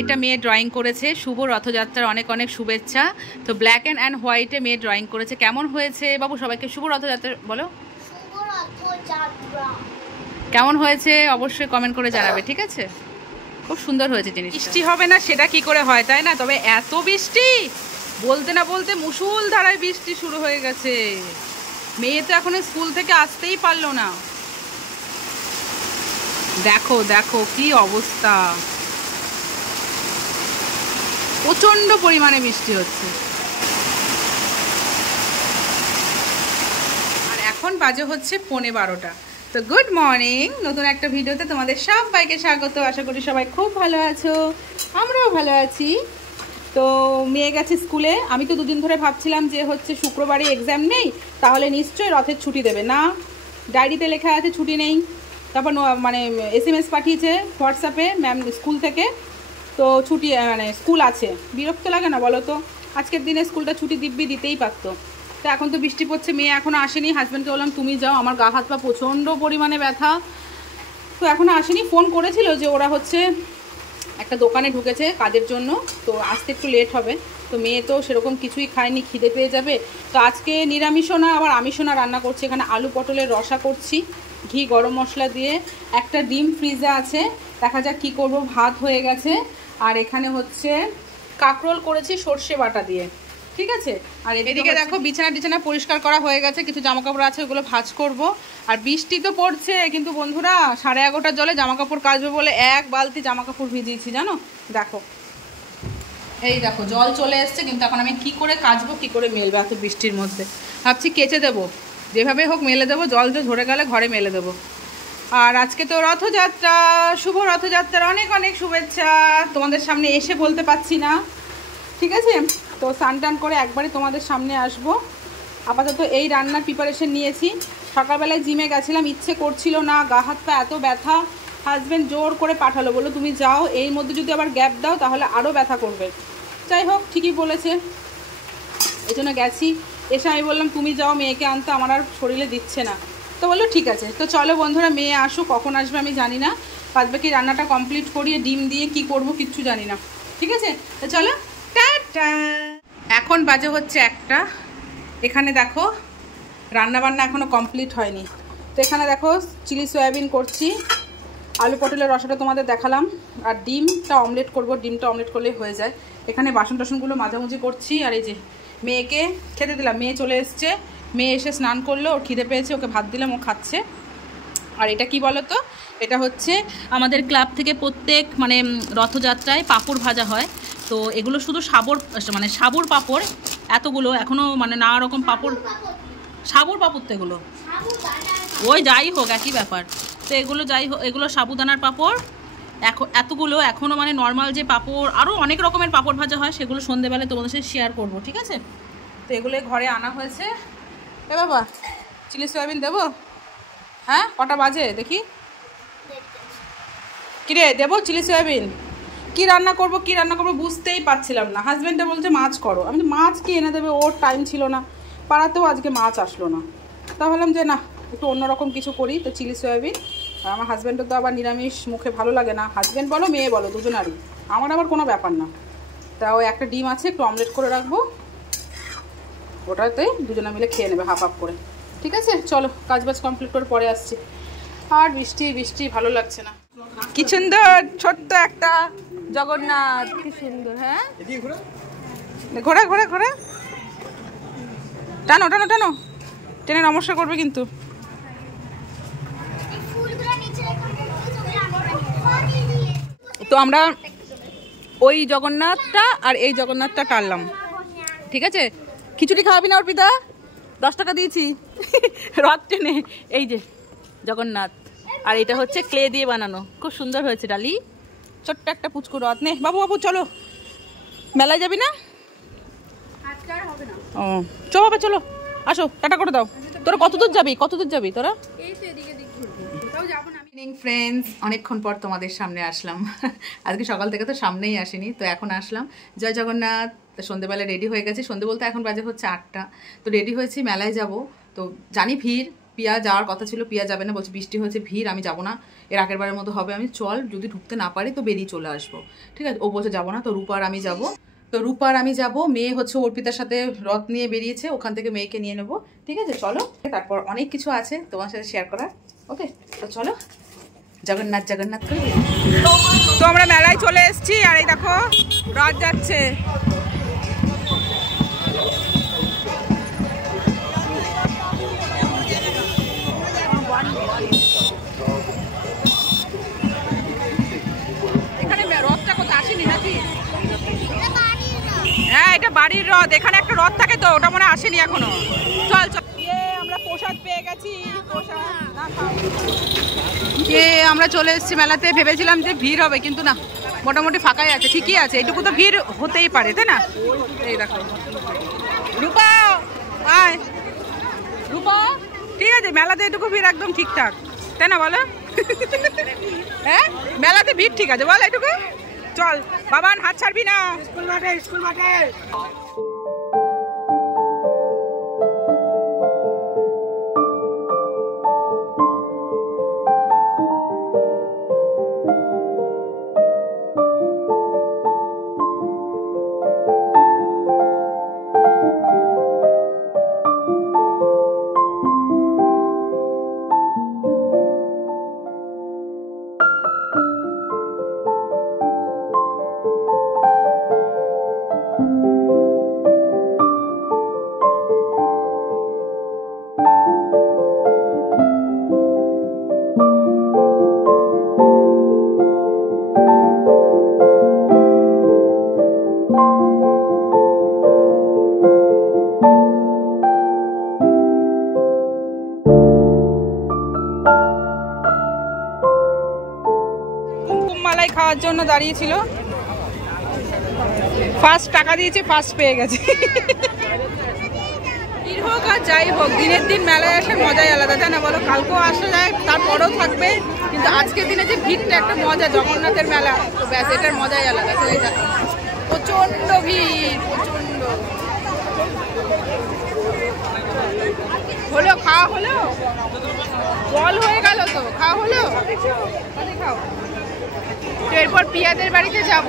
এটা মেয়ে ড্রয়িং করেছে। শুভ রথযাত্রার অনেক অনেক শুভেচ্ছা। তো ব্ল্যাক অ্যান্ড হোয়াইটে মেয়ে ড্রয়িং করেছে। কেমন হয়েছে বাবু? সবাইকে শুভ রথযাত্রা বলো। কেমন হয়েছে অবশ্যই কমেন্ট করে জানাবে, ঠিক আছে? খুব সুন্দর হয়েছে জিনিস। বৃষ্টি হবে না সেটা কি করে হয়, তাই না? তবে এত বৃষ্টি, বলতে না বলতে মুষলধারায় বৃষ্টি শুরু হয়ে গেছে। মেয়ে তো এখন স্কুল থেকে আসতেই পারলো না। দেখো দেখো কি অবস্থা, প্রচন্ড পরিমাণে বৃষ্টি হচ্ছে। আর এখন বাজে হচ্ছে 11:15। তো গুড মর্নিং, নতুন একটা ভিডিওতে তোমাদের সবাইকে স্বাগত। আশা করি সবাই খুব ভালো আছো, আমরাও ভালো আছি। তো মেয়ে গেছে স্কুলে। আমি তো দুদিন ধরে ভাবছিলাম যে হচ্ছে শুক্রবারে এক্সাম নেই, তাহলে নিশ্চয়ই রথের ছুটি দেবে না। ডায়েরিতে লেখা আছে ছুটি নেই। তারপর মানে SMS পাঠিয়েছে হোয়াটসঅ্যাপে ম্যাম স্কুল থেকে, তো ছুটি মানে স্কুল আছে। বিরক্ত লাগে না বলো তো? আজকের দিনে স্কুলটা ছুটি দিতেই পারতো। তো এখন তো বৃষ্টি পড়ছে, মেয়ে এখনও আসেনি। হাজব্যান্ডকে বললাম তুমি যাও, আমার গা হাত পা প্রচণ্ড পরিমাণে ব্যথা। তো এখনও আসেনি। ফোন করেছিল যে ওরা হচ্ছে একটা দোকানে ঢুকেছে কাজের জন্য, তো আসতে একটু লেট হবে। তো মেয়ে তো সেরকম কিছুই খায়নি, খিদে পেয়ে যাবে। তো আজকে নিরামিষও না আবার আমিষও না, রান্না করছি। এখানে আলু পটলের রসা করছি ঘি গরম মশলা দিয়ে। একটা ডিম ফ্রিজে আছে, দেখা যাক কী করবো। ভাত হয়ে গেছে। আর এখানে হচ্ছে কাঁকরোল করেছি সর্ষে বাটা দিয়ে, ঠিক আছে। আর এদিকে দেখো বিছানা পরিষ্কার করা হয়ে গেছে, কিছু জামাকাপড় আছে ওগুলো ভাঁজ করব। আর বৃষ্টি তো পড়ছে, কিন্তু বন্ধুরা 11:30 জলে জামাকাপড় কাচবে বলে এক বালতি জামাকাপড় ভিজিয়েছি, জানো। দেখো এই দেখো জল চলে এসছে, কিন্তু এখন আমি কি করে কাচবো, কি করে মেলবো এত বৃষ্টির মধ্যে। ভাবছি কেচে দেবো, যেভাবে হোক মেলে দেবো, জল তো ঝরে গেলে ঘরে মেলে দেবো। আর আজকে তো রথযাত্রা, শুভ রথযাত্রার অনেক অনেক শুভেচ্ছা। তোমাদের সামনে এসে বলতে পারছি না, ঠিক আছে। তো স্নান টান করে একবারে তোমাদের সামনে আসব। আপাতত এই রান্নার প্রিপারেশন নিয়েছি। সকালবেলায় জিমে গেছিলাম, ইচ্ছে করছিল না, গা হাত পা এত ব্যথা। হাজব্যান্ড জোর করে পাঠালো, বললো তুমি যাও, এর মধ্যে যদি আবার গ্যাপ দাও তাহলে আরও ব্যথা করবে। যাই হোক ঠিকই বলেছে, এই জন্য গেছি। এসে আমি বললাম তুমি যাও মেয়েকে আনতে, আমার আর শরীরে দিচ্ছে না। তো বললো ঠিক আছে। তো চলো বন্ধুরা, মেয়ে আসুক, কখন আসবে আমি জানি না। বাদবাকি রান্নাটা কমপ্লিট করিয়ে ডিম দিয়ে কি করব কিচ্ছু জানি না, ঠিক আছে। তো চলো টাটা। এখন বাজে হচ্ছে 1টা। এখানে দেখো রান্নাবান্না এখনও কমপ্লিট হয়নি। তো এখানে দেখো চিলি সয়াবিন করছি, আলু পটলের রসাটা তোমাদের দেখালাম, আর ডিমটা অমলেট করব। ডিমটা অমলেট করলেই হয়ে যায়। এখানে বাসন টাসনগুলো মাঝামাঝি করছি। আর এই যে মেয়েকে খেতে দিলাম, মেয়ে চলে এসছে। মেয়ে এসে স্নান করলো, ওর খিদে পেয়েছে, ওকে ভাত দিলাম, ও খাচ্ছে। আর এটা কি বলো তো, এটা হচ্ছে আমাদের ক্লাব থেকে প্রত্যেক মানে রথযাত্রায় পাঁপড় ভাজা হয়। তো এগুলো শুধু সাবুর পাঁপড়, এতগুলো এখনও মানে নানা রকম পাঁপড়, সাবুর পাঁপড় তো এগুলো, ওই যাই হোক একই ব্যাপার। তো এগুলো যাই হোক, এগুলো সাবুদানার পাঁপড়। এতগুলো এখনও মানে নর্মাল যে পাঁপড়, আরও অনেক রকমের পাঁপড় ভাজা হয়, সেগুলো সন্ধ্যেবেলায় তোমাদের সাথে শেয়ার করবো, ঠিক আছে। তো এগুলো ঘরে আনা হয়েছে। এ বাবা চিলি সয়াবিন দেবো? হ্যাঁ কটা বাজে দেখি, কিরে দেবো চিলি সয়াবিন? কি রান্না করব বুঝতেই পারছিলাম না। হাজব্যান্ডটা বলছে মাছ করো, আমি মাছ কি এনে দেবে, ওর টাইম ছিল না। পাড়াতেও আজকে মাছ আসলো না। তা ভাবলাম যে না একটু অন্যরকম কিছু করি। তো চিলি সয়াবিন। আর আমার হাজব্যান্ডের তো আবার নিরামিষ মুখে ভালো লাগে না, হাজব্যান্ড বলো মেয়ে বলো দুজনারই। আমার আবার কোনো ব্যাপার না। তা ওই একটা ডিম আছে, একটু অমলেট করে রাখবো, ওটাতে দুজনে মিলে খেয়ে নেবে হাফ হাফ করে, ঠিক আছে। চলো কাজবাজ কমপ্লিট করে পরে আসছি। আর বৃষ্টি ভালো লাগছে না। কি সুন্দর ছোট্ট একটা জগন্নাথ, কি সুন্দর। হ্যাঁ ঘোরা ঘোরা ঘোরা, টানো টানো টানো, টেনে নমস্কার করবে কিন্তু। তো আমরা ওই জগন্নাথটা আর এই জগন্নাথটা টানলাম, ঠিক আছে। খিচুড়ি খাওয়াবি না অর্পিতা? 10 টাকা দিয়েছি রথ টেনে। এই যে জগন্নাথ, আর এটা হচ্ছে ক্লে দিয়ে বানানো, খুব সুন্দর হয়েছে ডালি। ছোট্ট একটা পুচকু রথ। নে বাবু চলো, মেলায় যাবি না? ও চো বাবা চলো, আসো টাটা করে দাও। তোরা কত দূর যাবি তোরা? ফ্রেন্ডস, অনেকক্ষণ পর তোমাদের সামনে আসলাম। আজকে সকাল থেকে তো সামনেই আসিনি, তো এখন আসলাম। জয় জগন্নাথ। তো সন্ধ্যেবেলা রেডি হয়ে গেছি, সন্ধ্যে বলতে এখন বাজে হচ্ছে 8টা। তো রেডি হয়েছি, মেলায় যাব। তো জানি ভিড়, পিয়া যাওয়ার কথা ছিল, পিয়া যাবে না, বলছে বৃষ্টি হয়েছে, ভিড়, আমি যাবো না, এর আগের বারের মতো হবে, আমি চল যদি ঢুকতে না পারি তো বেরিয়ে চলে আসবো, ঠিক আছে। ও বলছে যাবো না। তো রূপার আমি যাব, মেয়ে হচ্ছে অর্পিতার সাথে রথ নিয়ে বেরিয়েছে, ওখান থেকে মেয়েকে নিয়ে নেবো, ঠিক আছে। চলো, তারপর অনেক কিছু আছে তোমার সাথে শেয়ার করার, ওকে। তো চলো, জগন্নাথ জগন্নাথ করে। তো আমরা মেলায় চলে এসেছি, আর এই দেখো রথ যাচ্ছে। এখানে রথটা কোথায় আসেনি নাকি? হ্যাঁ, এটা বাড়ির রথ, এখানে একটা রথ থাকে তো, ওটা মনে আসেনি এখনো। চল চল, আমরা প্রসাদ পেয়ে গেছি, আমরা চলে এসেছি মেলাতে। ভেবেছিলাম যে ভিড় হবে, কিন্তু না, মোটামুটি ফাঁকাই আছে, ঠিকই আছে। এইটুকু তো ভিড় হতেই পারে, তাই না? এই দেখো রূপা, আয় রূপা, ঠিক আছে, মেলাতে এটুকু ভিড় একদম ঠিকঠাক, তাই না বলো? হ্যাঁ, মেলাতে ভিড় ঠিক আছে বল এটুকু। চল বাবান, হাত ছাড়বি না। স্কুল মাঠে, স্কুল মাঠে। খাওয়ার জন্য দাঁড়িয়েছিল, ফার্স্ট টাকা দিয়েছে, ফার্স্ট পেয়ে গেছে। ভিড় হোক আর যাই হোক, দিনের দিন মেলায় আসার মজাই আলাদা, তাই না বলো? কালকেও আসা যায়, তারপরেও থাকবে, কিন্তু আজকের দিনে যে ভিড়টা একটা মজা, জগন্নাথের মেলা, তো ব্যাস এটার মজাই আলাদা। প্রচন্ড ভিড়, প্রচন্ড। হলো খাওয়া, হলো জল হয়ে গেল, তো খাওয়া হলো, খাও। এরপর পিয়াদের বাড়িতে যাব,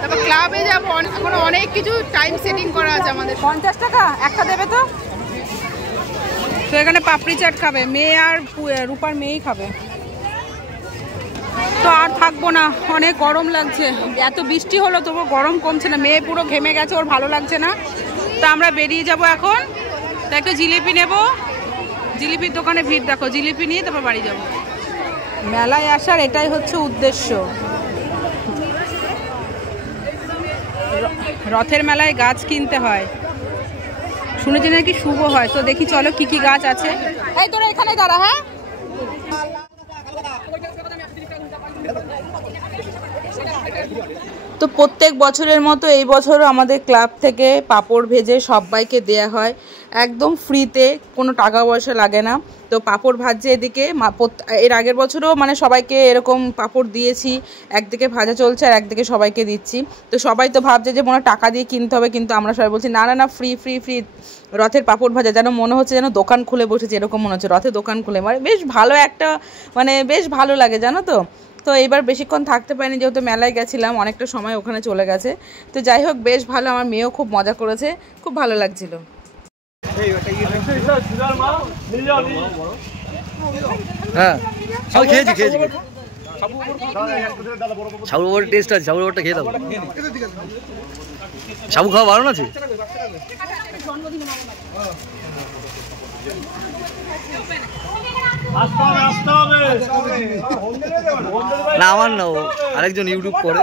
তারপর ক্লাবে যাব, এখন অনেক কিছু টাইম সেটিং করা আছে আমাদের। 50 টাকা একটা দেবে তো। তো এখানে পাপড়ি চাট খাবে মেয়ে, আর রূপার মেয়েই খাবে। তো আর থাকবো না, অনেক গরম লাগছে, এত বৃষ্টি হলো তবু গরম কমছে না, মেয়ে পুরো ঘেমে গেছে, ওর ভালো লাগছে না। তো আমরা বেরিয়ে যাব এখন। তো একটা জিলিপি নেব, জিলিপির দোকানে ভিড় দেখো, জিলিপি নিয়ে তারপর বাড়ি যাব। মেলায় আসার এটাই হচ্ছে উদ্দেশ্য। রথের মেলায় গাছ কিনতে হয়, শুনেছি নাকি শুভ হয়। তো দেখি চলো কি কি গাছ আছে। এই তোরা এখানে দাঁড়া। হ্যাঁ, তো প্রত্যেক বছরের মতো এই বছরও আমাদের ক্লাব থেকে পাঁপড় ভেজে সবাইকে দেয়া হয় একদম ফ্রিতে, কোনো টাকা পয়সা লাগে না। তো পাঁপড় ভাজছে এদিকে, এর আগের বছরও মানে সবাইকে এরকম পাঁপড় দিয়েছি, একদিকে ভাজা চলছে আর একদিকে সবাইকে দিচ্ছি। তো সবাই তো ভাবছে যে মনে টাকা দিয়ে কিনতে হবে, কিন্তু আমরা সবাই বলছি না না না, ফ্রি ফ্রি ফ্রি। রথের পাঁপড় ভাজা যেন মনে হচ্ছে যেন দোকান খুলে বসেছে, এরকম মনে হচ্ছে রথে দোকান খুলে, মানে বেশ ভালো একটা, মানে বেশ ভালো লাগে জানো তো। তো এইবার বেশিক্ষণ থাকতে পারিনি, যেহেতু মেলায় গেছিলাম, অনেকটা সময় ওখানে চলে গেছে। তো যাই হোক, বেশ ভালো, আমার মেয়েও খুব মজা করেছে, খুব ভালো লাগছিল। হ্যাঁ, খেয়েছি খেয়েছি, সাবু বাবার টেস্ট আছে, সাবু বাবারটা খেয়ে দাও। সাবু খাওয়া বারণ আছে? না আমার না, আরেকজন ইউটিউব করে।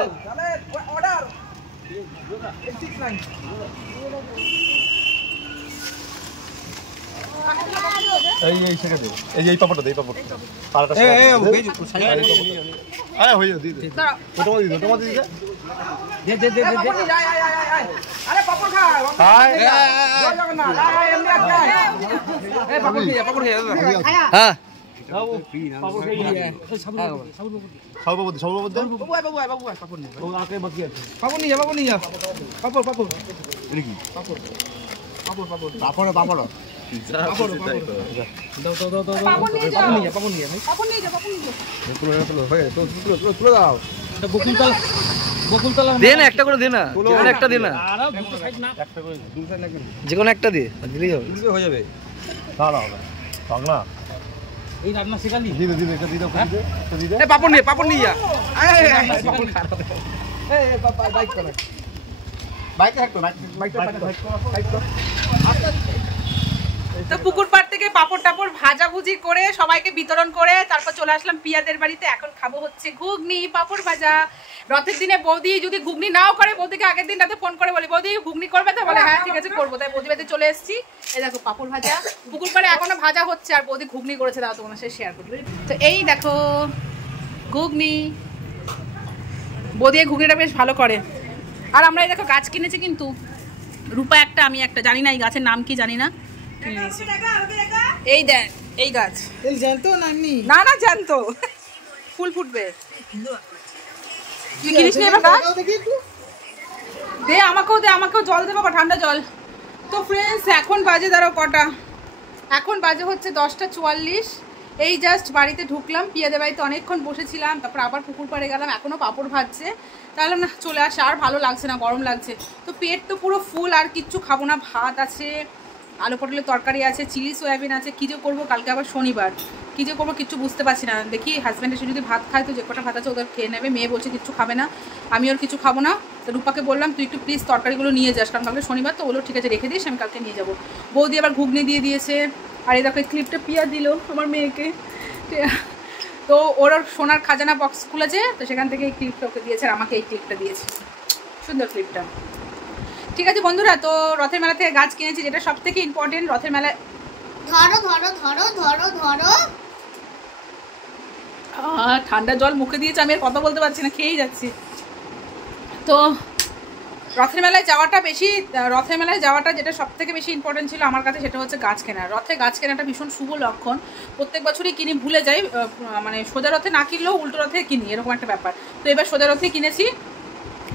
এই সেটা দে, এই পাপড়টা দে, এই পাপড়টা পাড়াটা আরে হই দি দে, ওটা দি, ওটা দি দে দে দে দে আরে পাপড় খা, হাই জগন্নাথ, এমনি আয়, এই পাপড় খেয়ে হ্যাঁ, বাবু পাপড় খেয়ে খাও বাবু, সব বাবু দে, বাবু পাপড় নে, ও আকে বাকি আছে, পাপড় নিয়ে পাপড় পাপড় এটা কি পাপড় পাপড় পাপড় পাপড় পাপড় নিয়ে যাও, পাপড় নিয়ে যাও, পাপড় নিয়ে যাও। তুলে দাও। দে না, একটা করে দে না, যে কোনো একটা দে না, যে কোনো একটা দে, দিলেই হবে, হয়ে যাবে। এই রান্না শেখালি? পাপড় নিয়ে যা। তো পুকুর পাড় থেকে পাপড় টাপড় ভাজাভুজি করে সবাইকে বিতরণ করে তারপর চলে আসলাম পিয়াদের বাড়িতে। এখন খাবো হচ্ছে ঘুগনি পাপড় ভাজা। রথের দিনে বৌদি যদি ঘুগনি নাও করে, বৌদিকে আগের দিন রাতে ফোন করে বলি বৌদি ঘুগনি করবে তো, বলে হ্যাঁ ঠিক আছে করবো। তাই বৌদি বাড়িতে চলে এসেছি। এই দেখো পাপড় ভাজা, পুকুর পাড়ে এখনো ভাজা হচ্ছে আর বৌদি ঘুগনি করেছে, দাও তোমার সাথে শেয়ার করবে। তো এই দেখো ঘুগনি, বৌদি এই ঘুগনিটা বেশ ভালো করে। আর আমরা এই দেখো গাছ কিনেছি কিন্তু, রূপা একটা আমি একটা, জানি না এই গাছের নাম কি জানি না, এই দেখ এই গাছ জানতো নানি? না না জানতো, ফুল ফুটবে। তুই কিনিস নি এবার গাছ? দে আমাকেও জল দে বাবা, ঠান্ডা জল। তো ফ্রেন্ডস এখন বাজে দাঁড়াও কটা, এখন বাজে হচ্ছে 10:44। এই জাস্ট বাড়িতে ঢুকলাম, পিয়াদের বাড়িতে অনেকক্ষণ বসেছিলাম, তারপর আবার পুকুর পাড়ে গেলাম, এখনও পাপড় ভাজছে। তাহলে না চলে আসে, আর ভালো লাগছে না, গরম লাগছে। তো পেট তো পুরো ফুল, আর কিচ্ছু খাবো না। ভাত আছে, আলু পটলের তরকারি আছে, চিলি সয়াবিন আছে। কী যে করবো, কালকে আবার শনিবার, কী যে করবো কিচ্ছু বুঝতে পারছি না। দেখি হাজব্যান্ড এসে যদি ভাত খায় তো যে কটা ভাত আছে ওদের খেয়ে নেবে। মেয়ে বলছে কিচ্ছু খাবে না, আমি ওর কিছু খাবো না। তো রূপাকে বললাম তুই একটু প্লিজ তরকারিগুলো নিয়ে যাস, কারণ কালকে শনিবার তো। বলো ঠিক আছে রেখে দিস, আমি কালকে নিয়ে যাবো। বৌদি আবার ঘুগনি দিয়ে দিয়েছে। আর এই দেখো এই ক্লিপটা পিয়া দিল আমার মেয়েকে। তো ওর সোনার খাজানা বক্স খুলেছে, তো সেখান থেকে এই ক্লিপটা ওকে দিয়েছে আর আমাকে এই ক্লিপটা দিয়েছে, সুন্দর ক্লিপটা। ঠিক আছে বন্ধুরা, তো রথের মেলা থেকে গাছ কিনেছি, যেটা সব থেকে ইম্পর্টেন্ট রথের মেলায়। ঠান্ডা জল মুখে দিয়েছে, আমি আর কথা বলতে পারছি না, খেয়েই যাচ্ছি। তো রথের মেলায় যাওয়াটা যেটা সব থেকে বেশি ইম্পর্টেন্ট ছিল আমার কাছে, সেটা হচ্ছে গাছ কেনা। রথে গাছ কেনাটা ভীষণ শুভ লক্ষণ। প্রত্যেক বছরই কিনি, ভুলে যাই, মানে সোজা রথে না কিনলেও উল্টো রথে কিনি, এরকম একটা ব্যাপার। তো এবার সোজা রথে কিনেছি।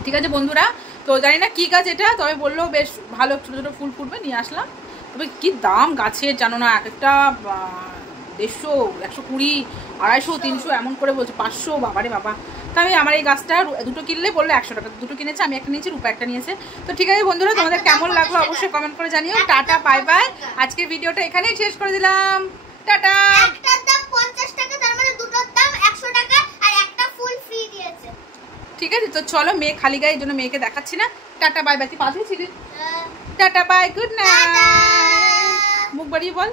ঠিক আছে বন্ধুরা, তো জানি না কী গাছ এটা, তবে বললো বেশ ভালো ছোটো ছোটো ফুল ফুটবে, নিয়ে আসলাম। তবে কী দাম গাছের জানো না, এক একটা 150, 120, 250, 300 এমন করে বলছে, 500, বাবারে বাবা। তাই আমার এই গাছটা দুটো কিনলে বললো 100 টাকা, দুটো কিনেছে, আমি একটা নিয়েছি, রূপা একটা নিয়েছে। তো ঠিক আছে বন্ধুরা, তোমাদের কেমন লাগলো অবশ্যই কমেন্ট করে জানিও। টাটা বাই বাই, আজকের ভিডিওটা এখানেই শেষ করে দিলাম, টাটা। একটার দাম 50 টাকা, তার মানে দুটোর দাম 100 টাকা, আর একটা ফুল ফ্রি দিয়েছে। ঠিক আছে, তো চলো, মেয়ে খালি গায়ে, এই জন্য মেয়েকে দেখাচ্ছি না। টাটা বাই বাই, তুই পাঠিয়েছিলি, টাটা বাই, গুড নাইট, মুখ বাড়িয়ে বল।